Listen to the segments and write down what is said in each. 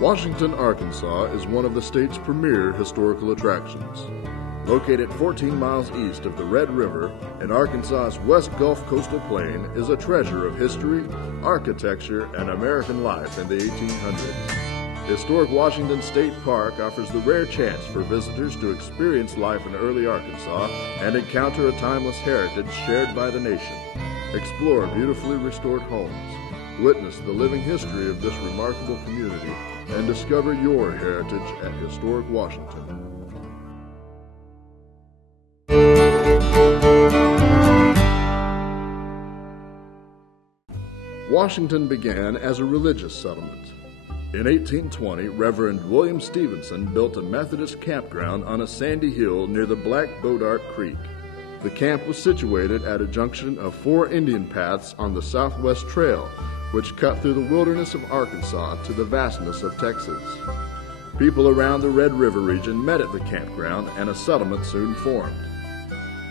Washington, Arkansas is one of the state's premier historical attractions. Located 14 miles east of the Red River in Arkansas's West Gulf coastal plain is a treasure of history, architecture, and American life in the 1800s. Historic Washington State Park offers the rare chance for visitors to experience life in early Arkansas and encounter a timeless heritage shared by the nation. Explore beautifully restored homes, witness the living history of this remarkable community, and discover your heritage at Historic Washington. Washington began as a religious settlement. In 1820, Reverend William Stevenson built a Methodist campground on a sandy hill near the Black Bodart Creek. The camp was situated at a junction of 4 Indian paths on the Southwest Trail, which cut through the wilderness of Arkansas to the vastness of Texas. People around the Red River region met at the campground, and a settlement soon formed.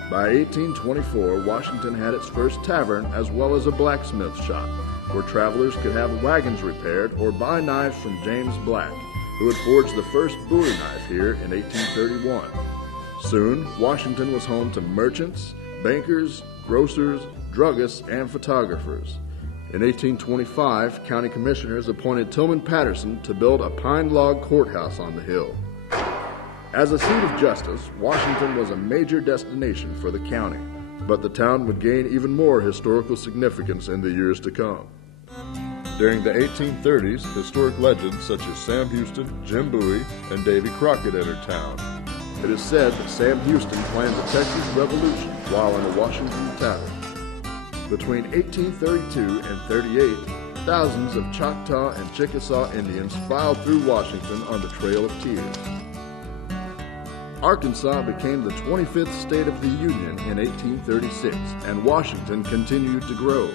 By 1824, Washington had its first tavern as well as a blacksmith shop, where travelers could have wagons repaired or buy knives from James Black, who had forged the first Bowie knife here in 1831. Soon, Washington was home to merchants, bankers, grocers, druggists, and photographers. In 1825, county commissioners appointed Tillman Patterson to build a pine log courthouse on the hill. As a seat of justice, Washington was a major destination for the county, but the town would gain even more historical significance in the years to come. During the 1830s, historic legends such as Sam Houston, Jim Bowie, and Davy Crockett entered town. It is said that Sam Houston planned the Texas Revolution while in a Washington tavern. Between 1832 and 38, thousands of Choctaw and Chickasaw Indians filed through Washington on the Trail of Tears. Arkansas became the 25th state of the Union in 1836, and Washington continued to grow.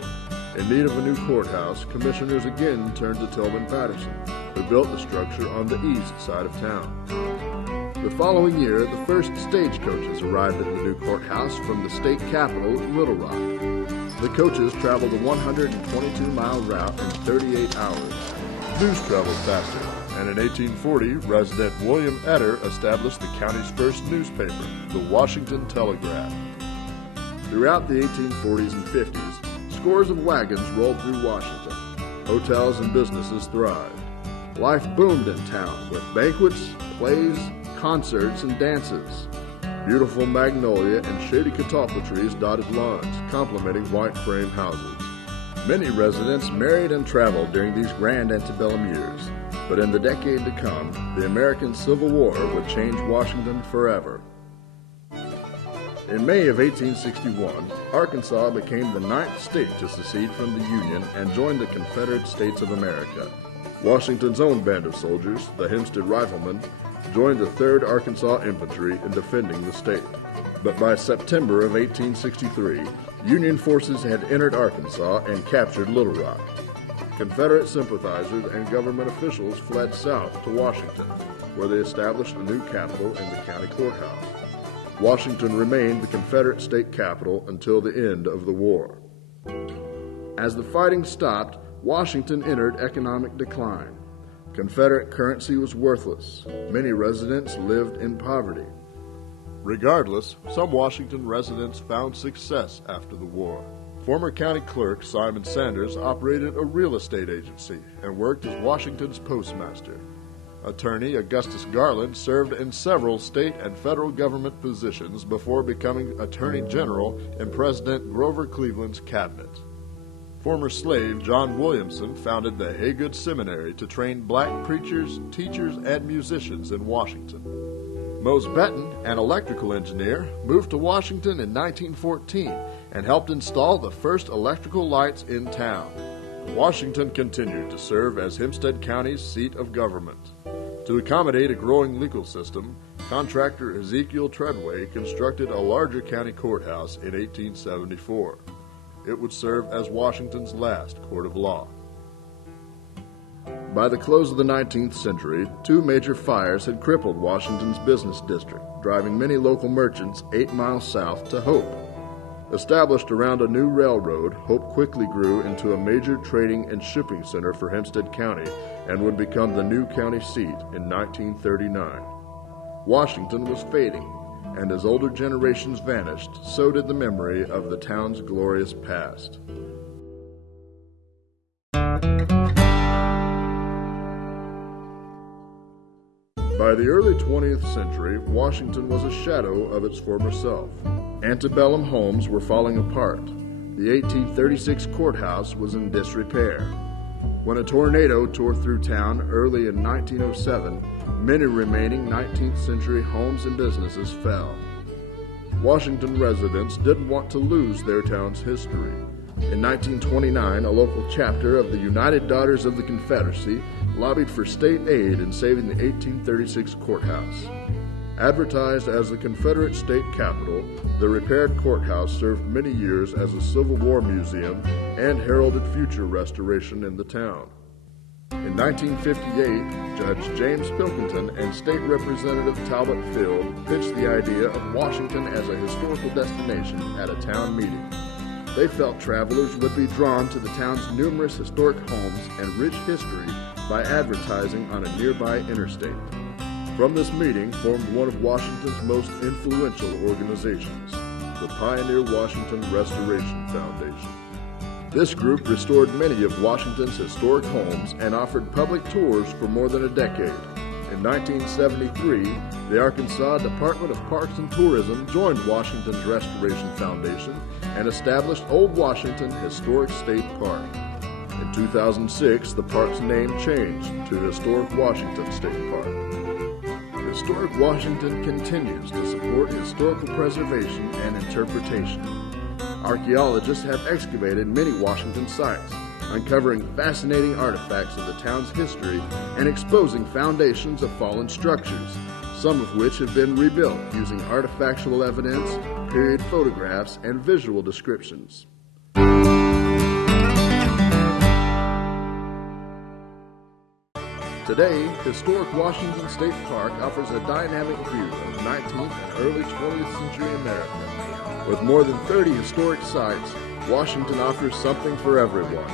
In need of a new courthouse, commissioners again turned to Tillman Patterson, who built the structure on the east side of town. The following year, the first stagecoaches arrived at the new courthouse from the state capital, Little Rock. The coaches traveled a 122-mile route in 38 hours. News traveled faster, and in 1840, resident William Etter established the county's first newspaper, the Washington Telegraph. Throughout the 1840s and 50s, scores of wagons rolled through Washington. Hotels and businesses thrived. Life boomed in town with banquets, plays, concerts, and dances. Beautiful magnolia and shady catalpa trees dotted lawns, complementing white frame houses. Many residents married and traveled during these grand antebellum years, but in the decade to come, the American Civil War would change Washington forever. In May of 1861, Arkansas became the 9th state to secede from the Union and join the Confederate States of America. Washington's own band of soldiers, the Hempstead Riflemen, joined the 3rd Arkansas Infantry in defending the state. But by September of 1863, Union forces had entered Arkansas and captured Little Rock. Confederate sympathizers and government officials fled south to Washington, where they established a new capital in the county courthouse. Washington remained the Confederate state capital until the end of the war. As the fighting stopped, Washington entered economic decline. Confederate currency was worthless. Many residents lived in poverty. Regardless, some Washington residents found success after the war. Former county clerk Simon Sanders operated a real estate agency and worked as Washington's postmaster. Attorney Augustus Garland served in several state and federal government positions before becoming Attorney General in President Grover Cleveland's cabinet. Former slave John Williamson founded the Haygood Seminary to train black preachers, teachers, and musicians in Washington. Mose Benton, an electrical engineer, moved to Washington in 1914 and helped install the first electrical lights in town. Washington continued to serve as Hempstead County's seat of government. To accommodate a growing legal system, contractor Ezekiel Treadway constructed a larger county courthouse in 1874. It would serve as Washington's last court of law. By the close of the 19th century, 2 major fires had crippled Washington's business district, driving many local merchants 8 miles south to Hope. Established around a new railroad, Hope quickly grew into a major trading and shipping center for Hempstead County and would become the new county seat in 1939. Washington was fading, and as older generations vanished, so did the memory of the town's glorious past. By the early 20th century, Washington was a shadow of its former self. Antebellum homes were falling apart. The 1836 courthouse was in disrepair. When a tornado tore through town early in 1907, many remaining 19th century homes and businesses fell. Washington residents didn't want to lose their town's history. In 1929, a local chapter of the United Daughters of the Confederacy lobbied for state aid in saving the 1836 courthouse. Advertised as the Confederate state capitol, the repaired courthouse served many years as a Civil War museum and heralded future restoration in the town. In 1958, Judge James Pilkington and State Representative Talbot Field pitched the idea of Washington as a historical destination at a town meeting. They felt travelers would be drawn to the town's numerous historic homes and rich history by advertising on a nearby interstate. From this meeting formed one of Washington's most influential organizations, the Pioneer Washington Restoration Foundation. This group restored many of Washington's historic homes and offered public tours for more than a decade. In 1973, the Arkansas Department of Parks and Tourism joined Washington's Restoration Foundation and established Old Washington Historic State Park. In 2006, the park's name changed to Historic Washington State Park. Historic Washington continues to support historical preservation and interpretation. Archaeologists have excavated many Washington sites, uncovering fascinating artifacts of the town's history and exposing foundations of fallen structures, some of which have been rebuilt using artifactual evidence, period photographs, and visual descriptions. Today, historic Washington State Park offers a dynamic view of 19th and early 20th century America. With more than 30 historic sites, Washington offers something for everyone.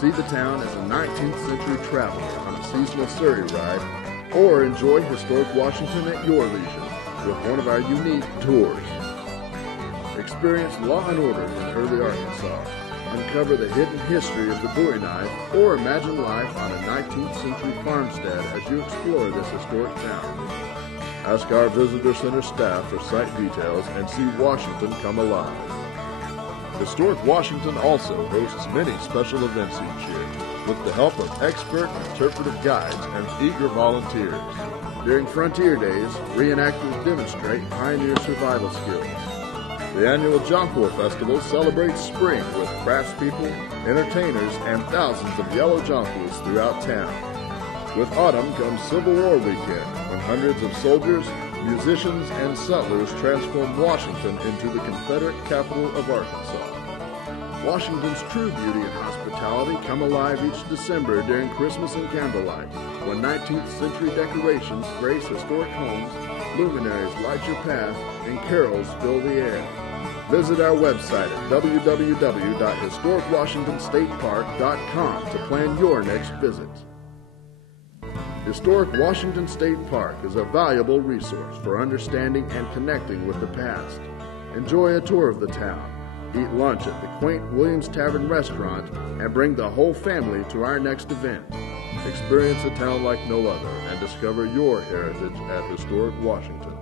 See the town as a 19th century traveler on a seasonal Surrey ride, or enjoy historic Washington at your leisure with one of our unique tours. Experience law and order in early Arkansas. Uncover the hidden history of the Bowie knife, or imagine life on a 19th century farmstead as you explore this historic town. Ask our Visitor Center staff for site details and see Washington come alive. Historic Washington also hosts many special events each year with the help of expert interpretive guides and eager volunteers. During Frontier Days, reenactors demonstrate pioneer survival skills. The annual Jonquil Festival celebrates spring with craftspeople, entertainers, and thousands of yellow jonquils throughout town. With autumn comes Civil War weekend, when hundreds of soldiers, musicians, and settlers transform Washington into the Confederate capital of Arkansas. Washington's true beauty and hospitality come alive each December during Christmas and candlelight, when 19th century decorations grace historic homes, luminaries light your path, and carols fill the air. Visit our website at www.historicwashingtonstatepark.com to plan your next visit. Historic Washington State Park is a valuable resource for understanding and connecting with the past. Enjoy a tour of the town, eat lunch at the quaint Williams Tavern restaurant, and bring the whole family to our next event. Experience a town like no other and discover your heritage at Historic Washington.